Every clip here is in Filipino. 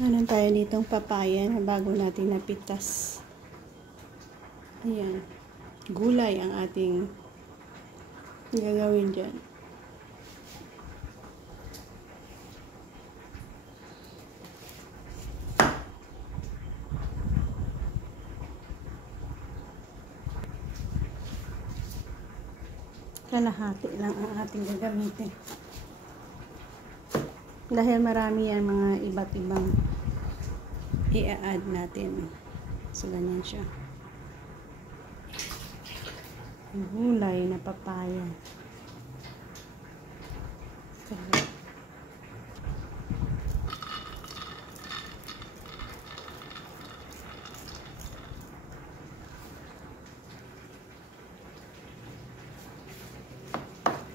Meron tayo ditong papaya na bago natin napitas. Ayan. Gulay ang ating gagawin dyan. Kalahati lang ang ating gagamitin. Dahil marami yan mga iba't ibang i-add natin. So, ganyan siya. Gulay na papaya.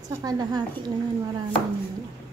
Sa kalahati naman marami yan.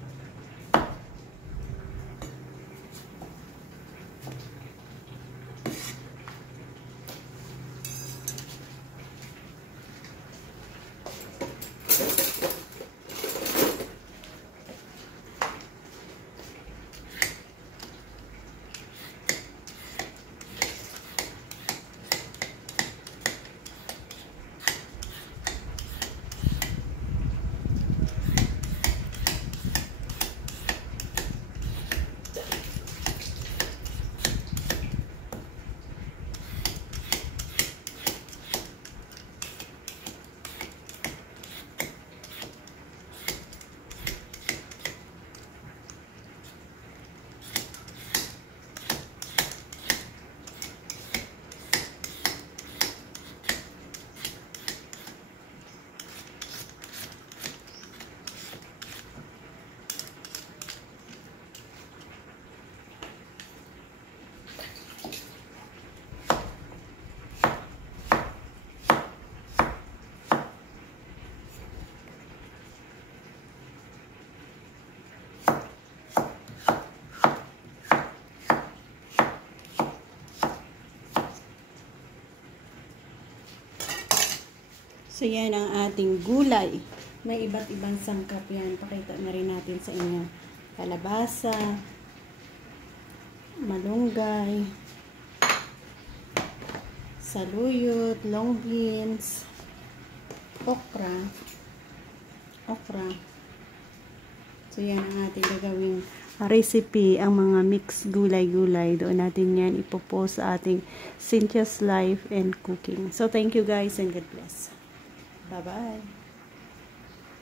So, yan ang ating gulay. May iba't ibang sangkap yan. Pakita na rin natin sa inyo. Kalabasa, malunggay, saluyot, long beans, okra. So, yan ang ating gagawing recipe, ang mga mixed gulay-gulay. Doon natin yan ipopost sa ating Cynthia's Life and Cooking. So, thank you guys and God bless. Bye-bye.